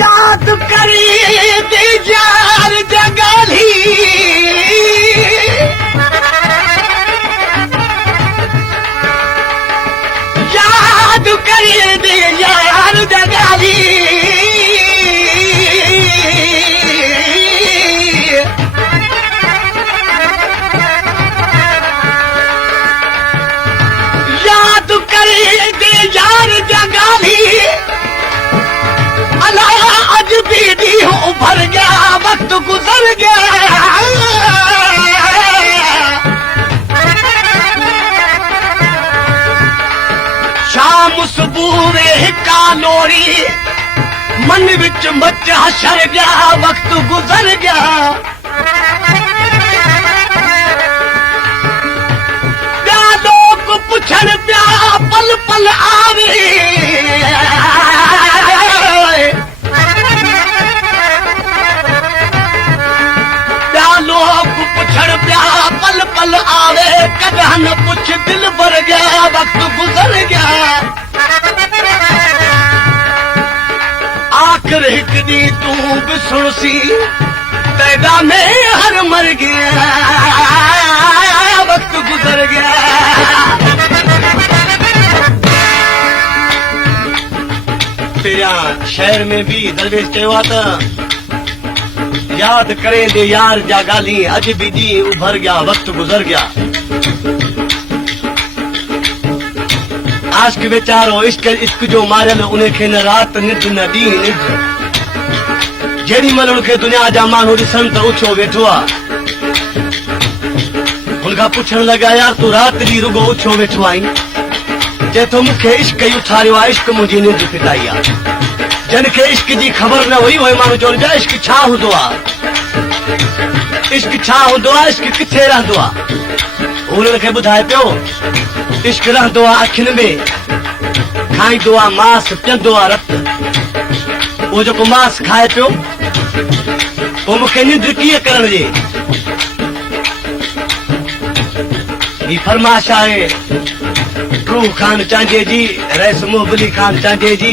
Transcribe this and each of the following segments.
याद करी दी यार जगाली याद करी दी यार जगाली याद करी दी यार जगाली आज भी दी हूँ भर गया वक्त गुजर गया शाम सुबूरे कालोरी मन विच मच हशर गया वक्त गुजर गया प्या लोग पुछण प्या पल पल आवे लोग पुछड़ प्या पल पल आवे कदा न पुछ दिल भर गया वक्त गुजर गया आखिर एक दी तू भी सुन सी पैदा में हर मर गया वक्त गुजर गया तेरा शहर में भी दरवेश कयो था याद करें दे यार जा गाली अज भी दी उभर गया वक्त गुजर गया आशिक बेचारो इश्क जो मारियल उन्हें खे न रात निद न ॾींहुं निद जेॾी महिल उनखे दुनिया जा माण्हू ॾिसनि त उछो वेठो आहे हुनखां पुछण लॻा यार तूं राति ॾींहुं रुगो उछो वेठो आहीं चए थो मूंखे इश्क ई उथारियो आहे इश्क मुंहिंजी निंड फिटाई आहे जिनखे इश्क जी ख़बर न हुई उहे माण्हू चवनि पिया इश्क छा हूंदो आहे इश्क छा हूंदो आहे इश्क किथे रहंदो आहे हुननि खे ॿुधाए पियो इश्क रहंदो आहे अखियुनि में खाईंदो आहे मांस पीअंदो आहे रत उहो जेको मांस खाए पियो पोइ मूंखे निंड कीअं करण ॾे ही फरमाइश आहे रूह ख़ान चांजे जी रईस मोहबली ख़ान चांजे जी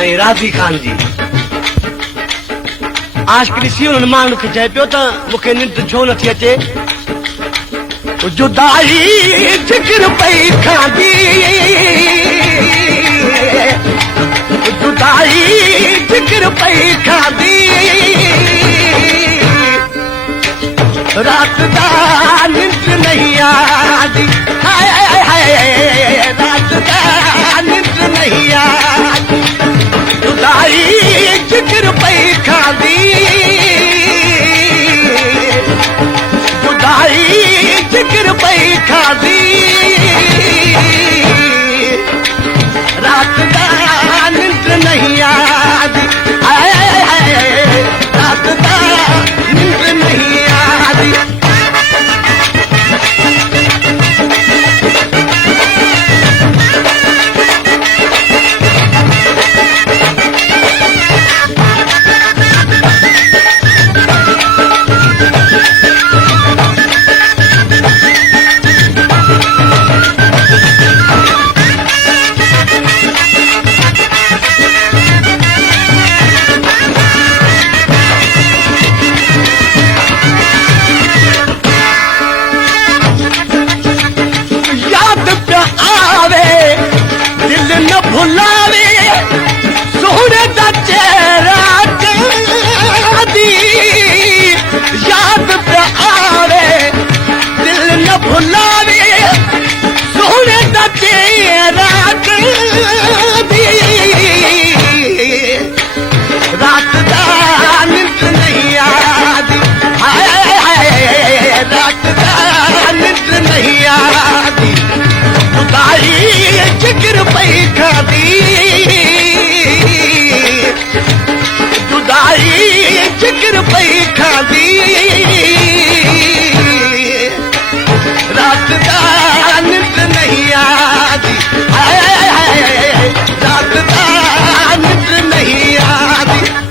ऐं राज़ी ख़ान जी आशिक ॾिसी हुननि माण्हुनि खे चए पियो त मूंखे निंड छो नथी अचे जुदाई जिक्र पई खांदी जुदाई जिक्र पई खांदी रात दा निंड नहीं आती हाय हाय रात दा निंड नहीं आती जुदाई जिक्र पई खांदी जुदाई जिक्र पई खांदी रात दा निंड नहीं आती हाय हाय रात दा निंड नहीं आती भुलावे सोने दा चेहरा दी याद पे आवे दिल न भुलावे सोने दा चेहरा दी रात दा निंद नहीं आती हाय हाय रात दा निंद नहीं आती जुदाई जिक्र पई खांदी जुदाई जिक्र पई खांदी रात दा निंद नहीं आती हाय हाय रात दा निंद नहीं आती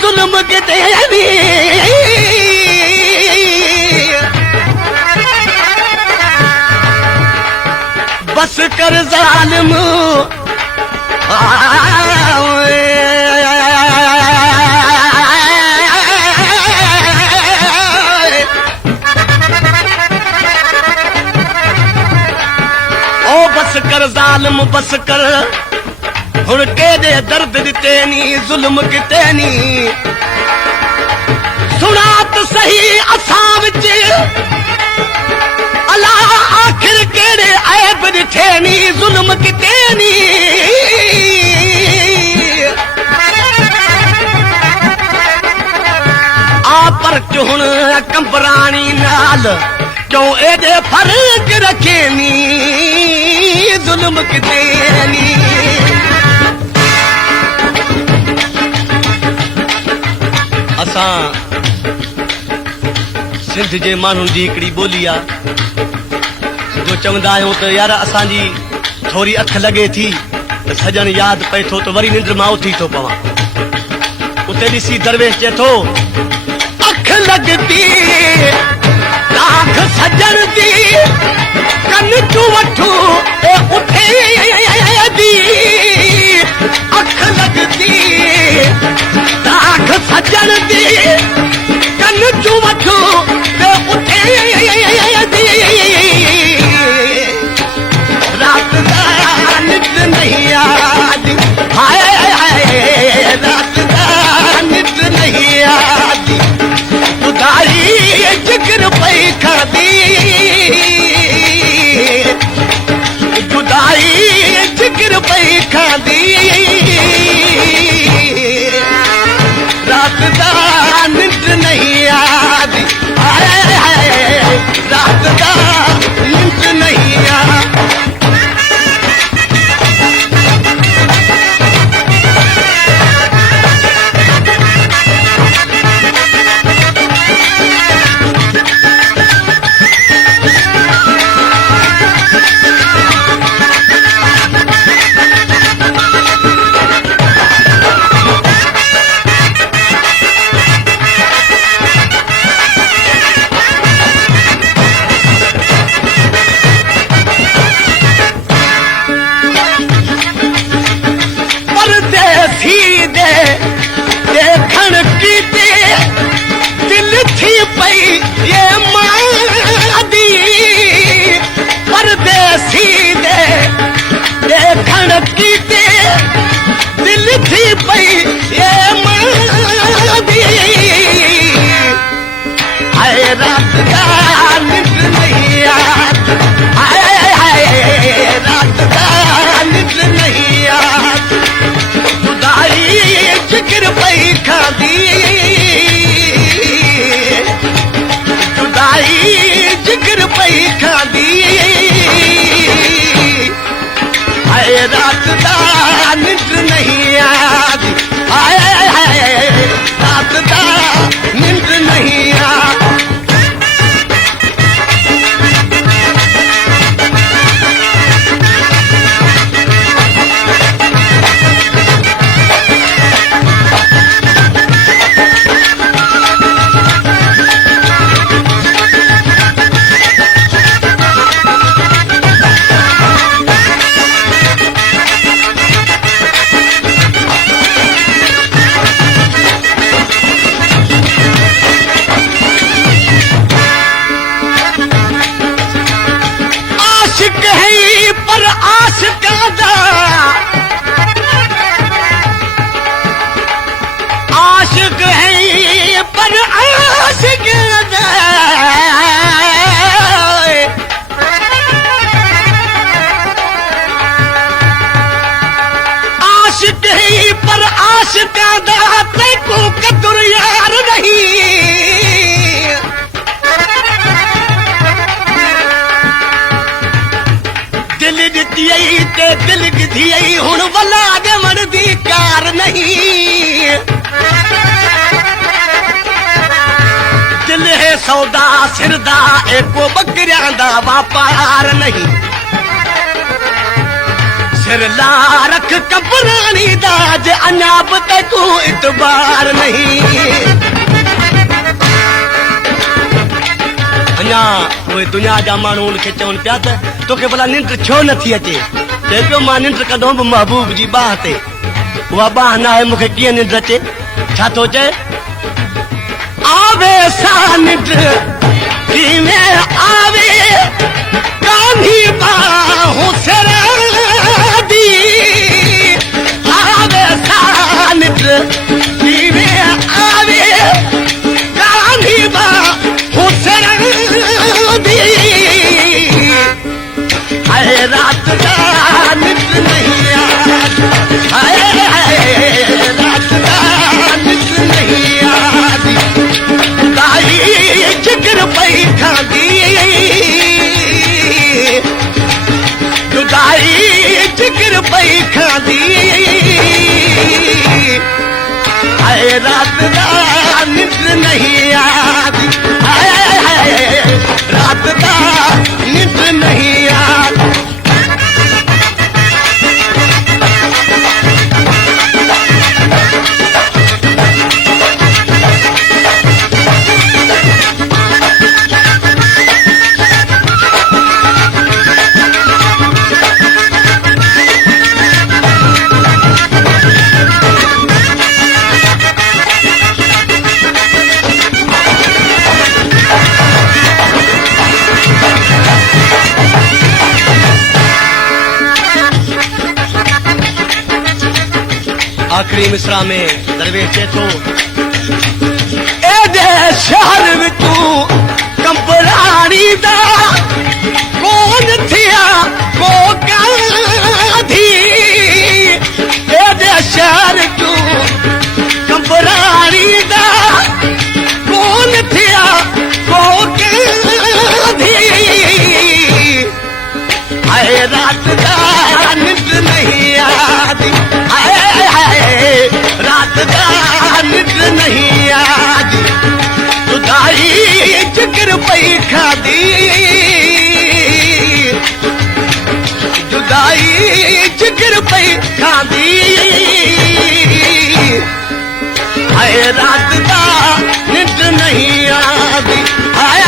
जुल्म किते नी बस कर जालिम बस कर जालिम बस कर हुण केदे दर्द दिते नी जुल्म किते नी सुनात सही असां विच अला आखिर केड़े ऐब दिथे नी जुल्म किते नी आ पर हुण कंबरानी नाल क्यों एदे फर्क रखे नी जुल्म किते नी असां सिंध जे माण्हुनि जी हिकिड़ी ॿोली आहे जो चवंदा आहियूं त यार असांजी थोरी अख लॻे थी त सजण यादि पए थो त वरी निंड मां उथी थो पवां उते ॾिसी दरवेश चए थो अख लॻती दाख सजण दी कन तूं वठूं ए उठे दी अख लॻती दाख सजण दी कन तूं वठूं ए उठे दी रात दा नित नहीं आदी हाय हाय रात दा नित नहीं आदी उदारी जिक्र पई खादी जुदाई जिक्र पई खादी रात दा निंद नहीं आदी हाय हाय रात दा निंद नहीं आदी रात दा निंद नहीं आती हाय हाय रात दा निंद नहीं आती आशिक है पर आशिक आशिक है पर आशिक को कदर यार नहीं दिल दी ते दिल दी हुण वला दे मन दी कार नहीं दिल है सौदा सिरदा एको बकरियां दा व्यापार नहीं सिर ला रख कंपरानी दाज अञा बि तकू इतबार नहीं अञा उहे दुनिया जा माण्हू उनखे चवनि पिया त तोखे भला निंड छो नथी अचे चए पियो मां निंड कढो बि महबूब जी बाह ते उहा बाह न आहे मूंखे कीअं निंड अचे छा थो चए आवे सा निंड कीअं आवे कान्ही बाहूं सिर दी आवे सा निंड कीअं आवे कान्ही बाहूं सिर दी हाय रात का निंड नहीं आती हाय रात का निंड नहीं आती जिक्र पई खांदी जुदाई जिक्र पई खांदी हाय रात का निंड नहीं आती हाय रात का निंड नहीं आती आखिरी मिसरा में दरवेश चए थो एॾे शहर में तूं कंपराणी दा कोन थिया को काधी एॾे शहर तूं कंपराणी दा कोन थिया को काधी हाय रात का निंड नहीं आती रात का निंड नहीं आती जुदाई जिक्र पई खादी जुदाई जिक्र पई खादी हाय रात का निंड नहीं आती हाय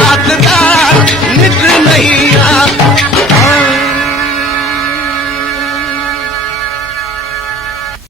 रात का निंड नहीं आती